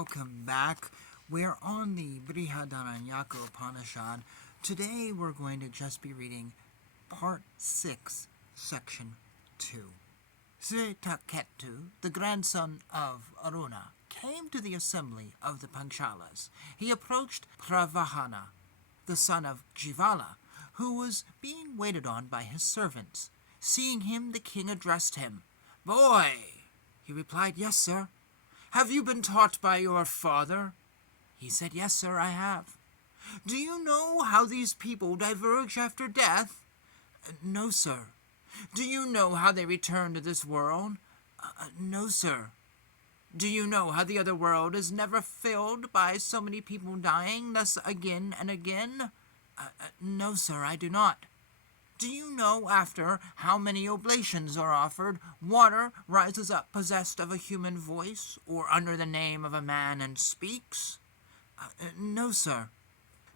welcome back. We're on the Brihadaranyaka Upanishad. Today we're going to just be reading Part 6, Section 2. Svetaketu, the grandson of Aruna, came to the assembly of the Panchalas. He approached Pravahana, the son of Jivala, who was being waited on by his servants. Seeing him, the king addressed him. "Boy," he replied, "Yes, sir." "Have you been taught by your father?" He said, "Yes, sir, I have." "Do you know how these people diverge after death?" "No, sir." "Do you know how they return to this world?" "No, sir." "Do you know how the other world is never filled by so many people dying, thus again and again?" "No, sir, I do not." "Do you know after how many oblations are offered, water rises up possessed of a human voice, or under the name of a man and speaks?" "No, sir."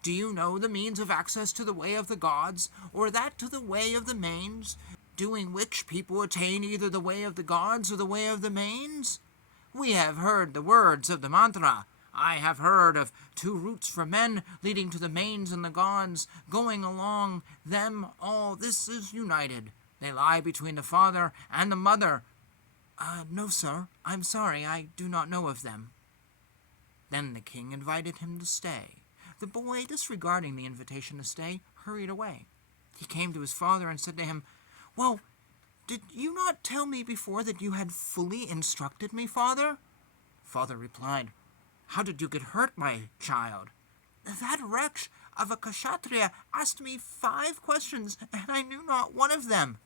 "Do you know the means of access to the way of the gods, or that to the way of the manes, doing which people attain either the way of the gods or the way of the manes? We have heard the words of the mantra. I have heard of 2 routes for men leading to the manes and the gods. Going along them all this is united. They lie between the father and the mother." "No, sir. I'm sorry, I do not know of them." Then the king invited him to stay. The boy, disregarding the invitation to stay, hurried away. He came to his father and said to him, "Well, did you not tell me before that you had fully instructed me, father?" Father replied, "How did you get hurt, my child?" "That wretch of a kshatriya asked me 5 questions, and I knew not one of them."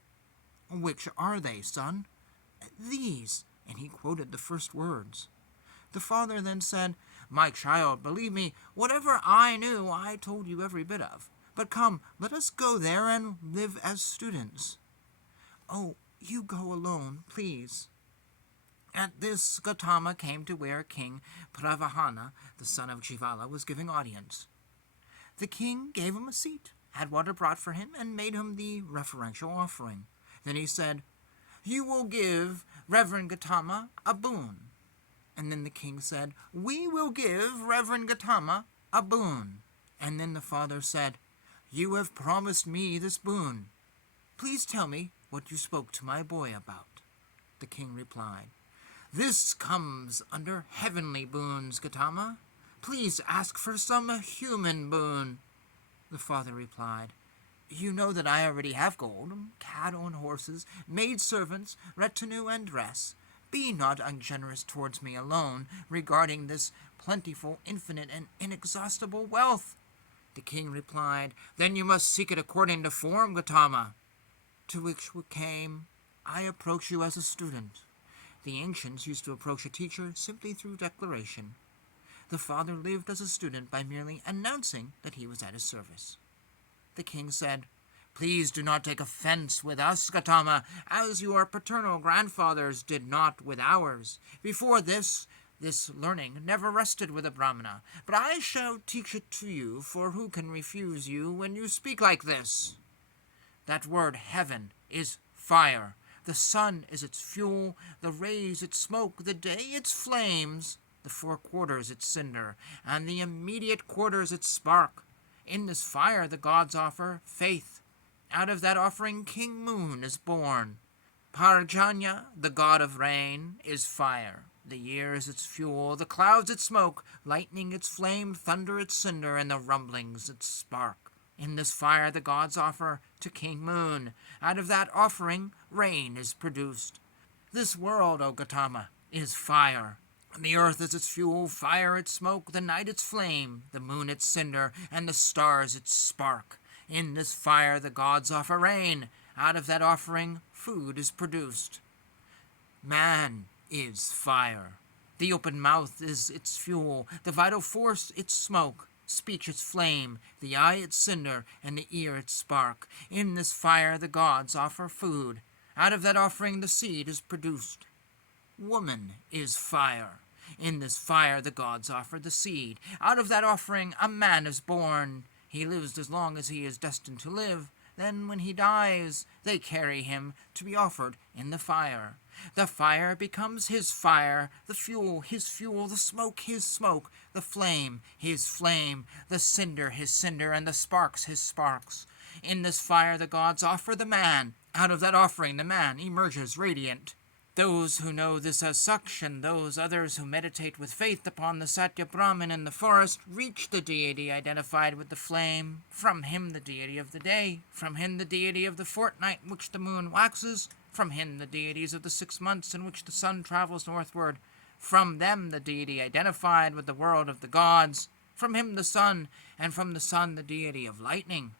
"Which are they, son?" "These," and he quoted the first words. The father then said, "My child, believe me, whatever I knew I told you every bit of. But come, let us go there and live as students." "Oh, you go alone, please." At this, Gautama came to where King Pravahana, the son of Jivala, was giving audience. The king gave him a seat, had water brought for him, and made him the reverential offering. Then he said, "You will give Reverend Gautama a boon." And then the king said, "We will give Reverend Gautama a boon." And then the father said, "You have promised me this boon. Please tell me what you spoke to my boy about." The king replied, "This comes under heavenly boons, Gautama. Please ask for some human boon." The father replied, "You know that I already have gold, cattle and horses, maid servants, retinue and dress. Be not ungenerous towards me alone regarding this plentiful, infinite, and inexhaustible wealth." The king replied, "Then you must seek it according to form, Gautama." To which came, "I approach you as a student." The ancients used to approach a teacher simply through declaration. The father lived as a student by merely announcing that he was at his service. The king said, "Please do not take offense with us, Gautama, as your paternal grandfathers did not with ours. Before this learning never rested with a Brahmana, but I shall teach it to you, for who can refuse you when you speak like this? That word heaven is fire. The sun is its fuel, the rays its smoke, the day its flames, the 4 quarters its cinder, and the immediate quarters its spark. In this fire the gods offer faith. Out of that offering King Moon is born. Parjanya, the god of rain, is fire. The year is its fuel, the clouds its smoke, lightning its flame, thunder its cinder, and the rumblings its spark. In this fire the gods offer to King Moon. Out of that offering rain is produced. This world, O Gautama, is fire. The earth is its fuel, fire its smoke, the night its flame, the moon its cinder, and the stars its spark. In this fire the gods offer rain. Out of that offering food is produced. Man is fire. The open mouth is its fuel, the vital force its smoke, speech its flame, the eye its cinder, and the ear its spark. In this fire the gods offer food. Out of that offering the seed is produced. Woman is fire. In this fire the gods offer the seed. Out of that offering a man is born. He lives as long as he is destined to live. Then when he dies, they carry him to be offered in the fire. The fire becomes his fire, the fuel his fuel, the smoke his smoke, the flame his flame, the cinder his cinder, and the sparks his sparks. In this fire the gods offer the man. Out of that offering the man emerges radiant. Those who know this as such, and those others who meditate with faith upon the Satya Brahman in the forest, reach the deity identified with the flame. From him the deity of the day, from him the deity of the fortnight in which the moon waxes, from him the deities of the 6 months in which the sun travels northward, from them the deity identified with the world of the gods, from him the sun, and from the sun the deity of lightning.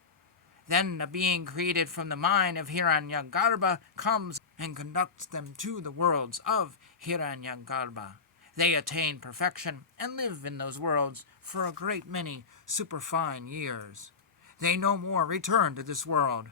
Then a being created from the mind of Hiranyagarbha comes and conducts them to the worlds of Hiranyagarbha. They attain perfection and live in those worlds for a great many superfine years. They no more return to this world.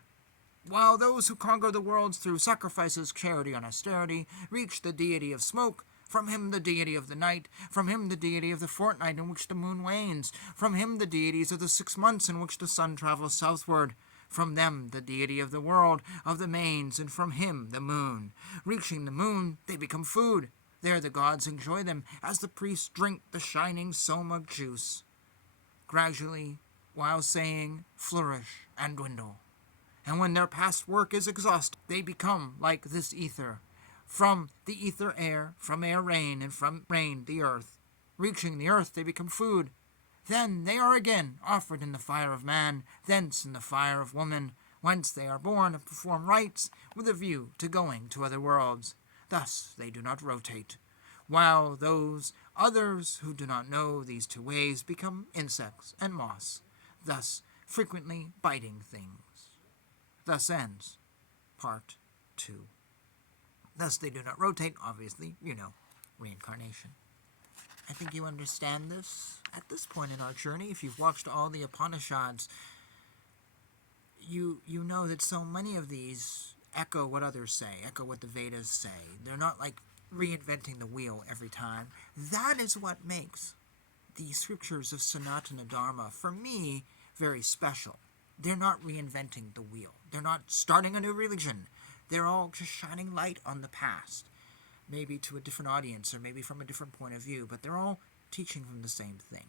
While those who conquer the worlds through sacrifices, charity, and austerity reach the deity of smoke, from him the deity of the night, from him the deity of the fortnight in which the moon wanes, from him the deities of the 6 months in which the sun travels southward, from them the deity of the world of the Maines, and from him the moon. Reaching the moon, they become food. There the gods enjoy them as the priests drink the shining soma juice. Gradually, while saying, flourish and dwindle. And when their past work is exhausted, they become like this ether. From the ether air, from air rain, and from rain the earth. Reaching the earth, they become food. Then they are again offered in the fire of man, thence in the fire of woman, whence they are born and perform rites with a view to going to other worlds. Thus they do not rotate, while those others who do not know these two ways become insects and moths, thus frequently biting things. Thus ends part 2. Thus they do not rotate, obviously, reincarnation. I think you understand this. At this point in our journey, if you've watched all the Upanishads, you know that so many of these echo what others say, echo what the Vedas say. They're not like reinventing the wheel every time. That is what makes the scriptures of Sanatana Dharma, for me, very special. They're not reinventing the wheel. They're not starting a new religion. They're all just shining light on the past. Maybe to a different audience, or maybe from a different point of view, but they're all teaching from the same thing.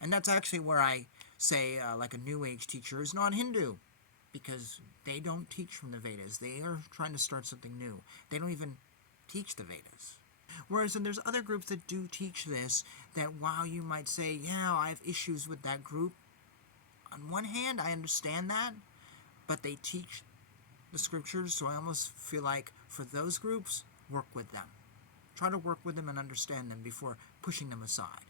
And that's actually where I say, like a New Age teacher is non-Hindu, because they don't teach from the Vedas. They are trying to start something new. They don't even teach the Vedas. Whereas then there's other groups that do teach this, that while you might say, yeah, I have issues with that group, on one hand, I understand that, but they teach the scriptures, so I almost feel like for those groups, work with them. Try to work with them and understand them before pushing them aside.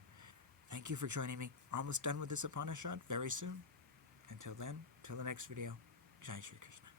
Thank you for joining me. We're almost done with this Upanishad very soon. Until then, till the next video, Jai Shri Krishna.